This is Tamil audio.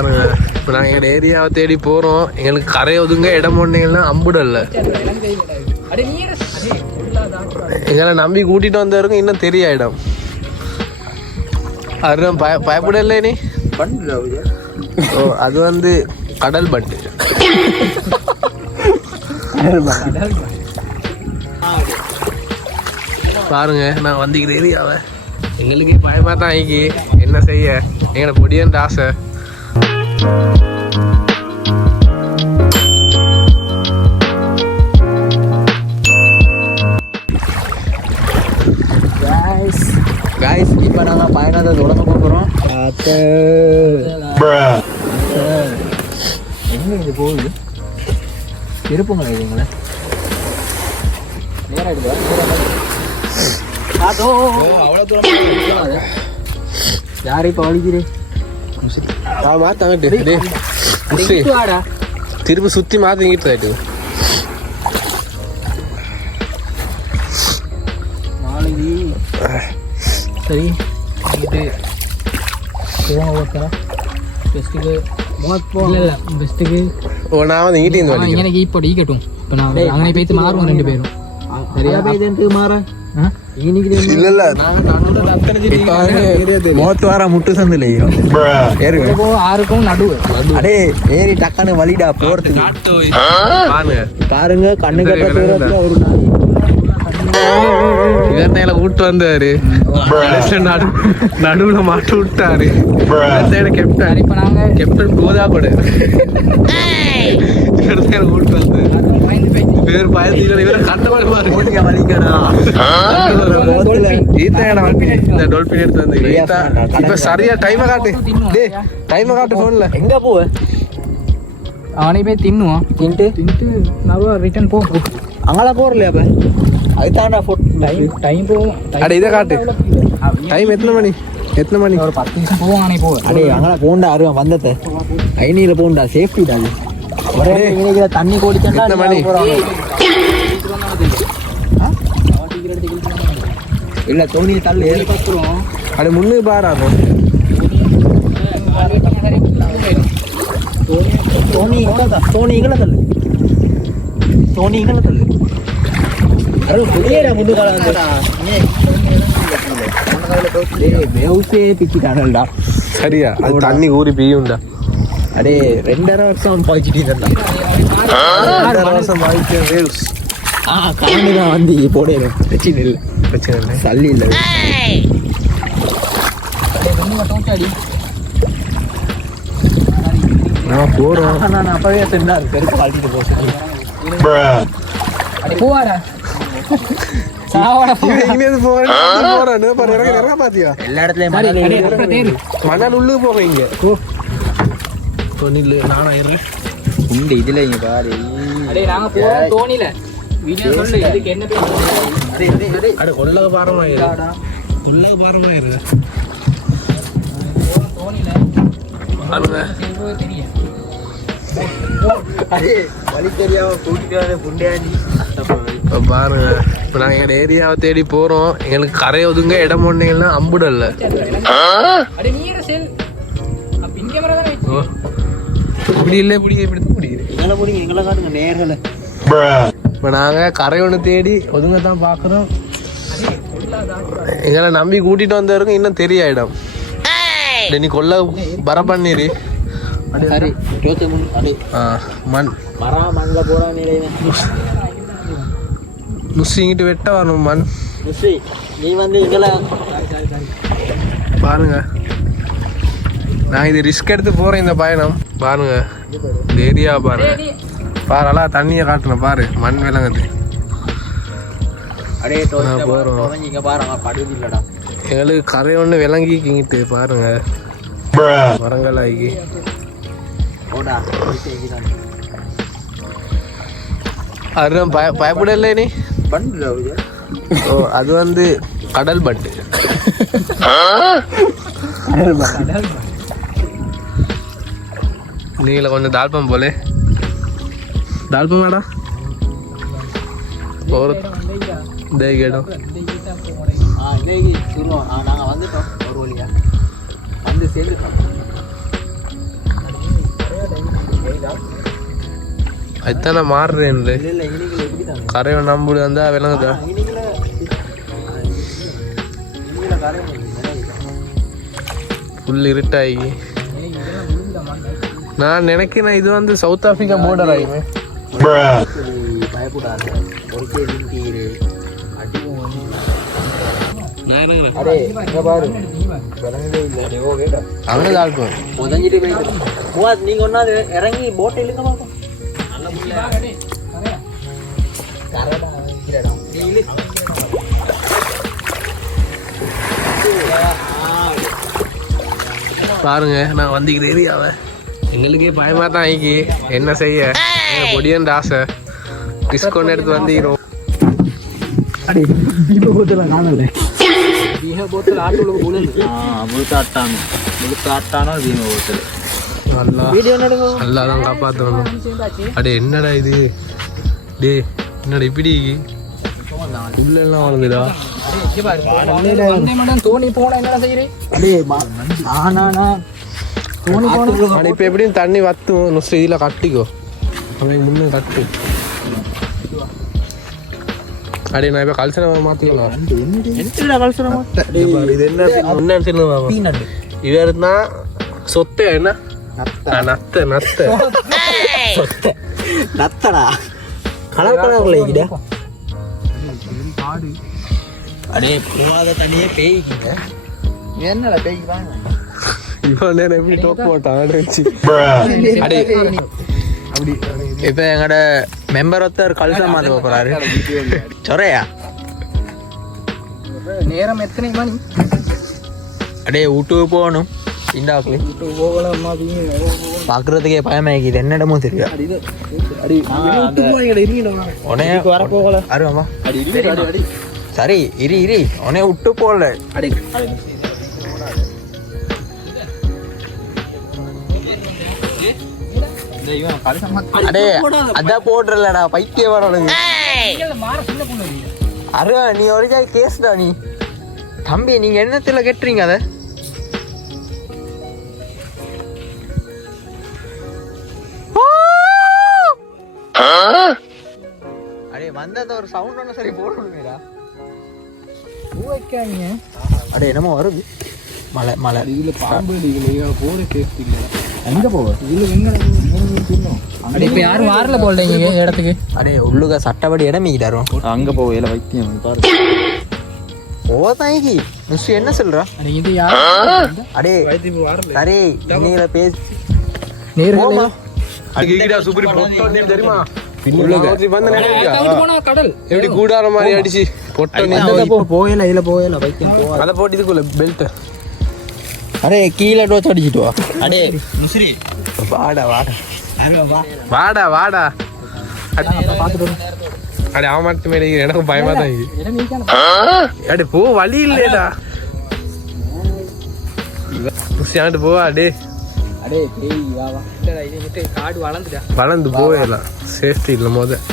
பாருங்க, இப்போ நாங்கள் எங்கள் ஏரியாவை தேடி போகிறோம். எங்களுக்கு கரை ஒதுங்க இடம் போனீங்கன்னா அம்புடல்ல எங்களை நம்பி கூட்டிகிட்டு வந்தவருக்கும் இன்னும் தெரிய இடம். அதுதான் பயப்படல நீ. ஓ, அது வந்து கடல் பட்டு. பாருங்க, நான் வந்திக்கிற ஏரியாவை எங்களுக்கு பயமாக தான் ஆகி என்ன செய்ய, எங்களை பொடியன்ற ஆசை. காய்ஸ், இப்போ நாங்கள் பயணத்தை தொடங்க போகிறோம். எங்கே இது போகுது? திருப்பங்களா இதுங்களா? நேராக எடுப்பா. அவ்வளோ தூரம் யாரை இப்போ வலிக்கிறேன்? திருப்பி சுற்றி மாற்றிக்கிட்டு ஆயிட்டு. நாளைக்கு சரி இது பெஸ்ட்டுக்கு இல்லை பெஸ்ட்டுக்கு. ஓ, நான் வந்து இங்கிட்ட எனக்கு இப்போ ஈக்கட்டும். இப்போ நான் அங்கே போய்த்து மாறுவோம் ரெண்டு பேரும். சரியா போய்ட்டு மாற முட்டு சந்தில ஆறுக்கும் நடுவு அடே ஏறி டக்கானு வலிடா போறதுக்கு. பாருங்க, கண்ணு கட்ட கூட்டு வந்தாரு, நடுவுல மாட்டு விட்டாரு. கேப்டன், இப்ப நாங்க கேப்டன் கோதாபடு கூட்டு வந்தாரு. பேர் பயத்துல இவர கண்டவாடு பாரு. இந்த டால்பின் எடுத்து வந்து இப்ப சரியா டைமை காட்டு. டைமை காட்டு போன்ல. எங்க போவ? அவனை போய் தின்னுவான். தின்ட்டு நம்ம ரிட்டர்ன் போ. அங்கெல்லாம் போறலையா? அப்ப அதுதான்டா டைம் போகும். அட இதை காட்டு. டைம் எத்தனை மணி? ஒரு 10 நிமிஷம் போவோம். அணை போ. அடே அங்கெல்லாம் போண்டா. அருவா வந்தத ஐநீல போண்டா. சேஃப்டிடா. ஒரே இன்னைக்கு தண்ணி கோடிச்சா மணி இல்ல தோணியை தள்ளு ஏறி பார்த்துரும். அது முன்னு பாராகும். தோணிகளை தள்ளு. முன்னு பிச்சுட்டானடா. சரியா? அது தண்ணி ஊறி பியும்டா. அடே 2.5 வருஷம் பாய்ச்சிட்டு கரண்டுதான் வந்து போடணும். பிரச்சனை இல்லை, சல்லி இல்லை. நான் போறோம். நான் அப்பவே சொன்னார் பெருப்பு வாழ்த்திட்டு போவாரா எல்லா இடத்துலயும் மணல் உள்ளு போக இங்க நானும் இந்த இதுல இங்க பாரு. நாங்க போறோம் தோணில. வீடியோ சொல்லு இதுக்கு என்ன பேர்? அட கொள்ளக பாரமாயிரு. கொள்ளக பாரமாயிரு. தோணில பாருங்க. தெரியும். அடே வலி தெரியாம கூட்டிட்டு புண்டையாண்டி. பாருங்க, இப்போ நாங்கள் எங்கள் ஏரியாவை தேடி போகிறோம். எங்களுக்கு கரை ஒதுங்க இடம் போனீங்கன்னா அம்புடல்ல. இப்படி இல்லை, இப்படிதான் பிடிக்கிறேன். எங்களை காட்டுங்க நேர்களை. இப்போ நாங்கள் கரை ஒன்று தேடி ஒதுங்க தான் பார்க்குறோம். எங்களை நம்பி கூட்டிகிட்டு வந்தவருக்கும் இன்னும் தெரிய இடம். நீ கொல்ல பர பண்ணிரு. மண் மண்ணில் போகிற நிலையில நுசிங்கிட்டு வெட்ட வரணும். மண் நீ வந்து இங்கே பாருங்க, நான் இது ரிஸ்க் எடுத்து போறேன் இந்த பயணம். பாருங்க இந்த ஏரியா பாருங்க. பாருங்களா, தண்ணியை காட்டணும் பாரு. மண் விளங்குது. போறோம். எங்களுக்கு கரை ஒன்று விளங்கிக்கிங்கிட்டு பாருங்க. மரங்கள் ஆகி அதுதான் பயப்படல நீ. ஓ, அது வந்து கடல் பட்டு. நீங்கள கொஞ்சம் தாழ்பம் போலே. தாழ்பம் மேடா ஒரு இடம் நாங்கள் வந்துட்டோம். ஒரு வழியா வந்து சேர்ந்துட்டோம். அதுதான் நான் மாறுறேன் கரையை நம்புடு வந்தா விளங்குதா ஃபுல் இருட்டாகி நான் நினைக்கிறேன் இது வந்து சவுத் ஆப்பிரிக்கா பார்டர் ஆகிமே நீங்க ஒன்னா இறங்கி போட் இழுக்க மாட்டோம் பாருங்க நான் வந்திக்கிற ஏரியாவை எங்களுக்கே பயமா தான் ஆகி என்ன செய்ய பொடியன்ற ஆசை டிஸ்கவுண்ட் எடுத்து வந்திக்கிறோம் நல்லாதான் காப்பாற்றணும் அடே என்னடா இது டே என்னடா இப்படி உள்ளெல்லாம் வளர்ந்துடா தோணி போன என்ன செய்யறேன் இப்போ எப்படியும் தண்ணி வத்தும் நொஸ்ட் இதில் கட்டிக்கோ அவன் முன்னே கட்டு அடே நான் இப்போ கல்சனை மாற்றிக்கலாம் இது என்ன இது இருந்தா சொத்தை என்ன நத்த நத்த நத்தடா கலர் கலர்ல அடே போகாத தண்ணியே பேய்க்குங்க என்னடா பேய்க்கு வாங்க இவ்வளோ நேரம் எப்படி டோக் போட்டான் அடே அப்படி இப்போ எங்களோட மெம்பர் ஒருத்தர் கல்சா மாற்ற போறாரு சொறையா நேரம் எத்தனை மணி அடே வீட்டுக்கு போகணும் இண்டாக்களே பார்க்குறதுக்கே பயமாக்கிது என்னிடமோ தெரியும் வரப்போகல அருவாமா சரி இரி இரி உனே விட்டு போகல அடே அதான் போடுறலடா பைத்திய வரணுங்க அருவா நீ ஒரு கேஸ்டா நீ தம்பி நீங்க என்னத்துல கெட்டுறீங்க அத அடே வந்தத ஒரு சவுண்ட் ஒன்று சரி போடணுமேடா வைக்காங்க அடே என்னமோ வருது மலை மலை இதுல பாம்பு போட டேஸ்ட் இல்லை எங்க போவ இதுல எங்க அடே இப்ப யாரும் வாரல போல்றீங்க இடத்துக்கு அடே உள்ளுக சட்டப்படி இடம் மீடாரோ அங்க போவேல வைத்தியம் பாரு ஓதாங்கி முஸ்ஸு என்ன சொல்றா அடே இது யார் அடே வைத்தியம் வாரல சரி நீங்கள பேச நேரல அடிக்கிடா சூப்பர் பொட்டோ தெரியுமா உள்ளுக வந்து நினைக்கா போனா கடல் எப்படி கூடார மாதிரி அடிச்சு பொட்டோ இப்ப போவேல இதுல போவேல வைத்தியம் போ அத போட்டு இதுக்குள்ள பெல்ட் அடே கீழே டோச் அடிச்சிட்டு வா அடே முஸ்ரி வாடா வாடா வாடா வாடா பாத்துட்டு அடே அவன் மட்டும் மேலே எனக்கும் பயமா தான் அடே போ வழி இல்லையடா புசியாண்டு போவா அடே அடே பேய் வா வா இல்லடா இது காடு வளர்ந்துடா வளர்ந்து போயிடலாம் சேஃப்டி இல்லை மொதல்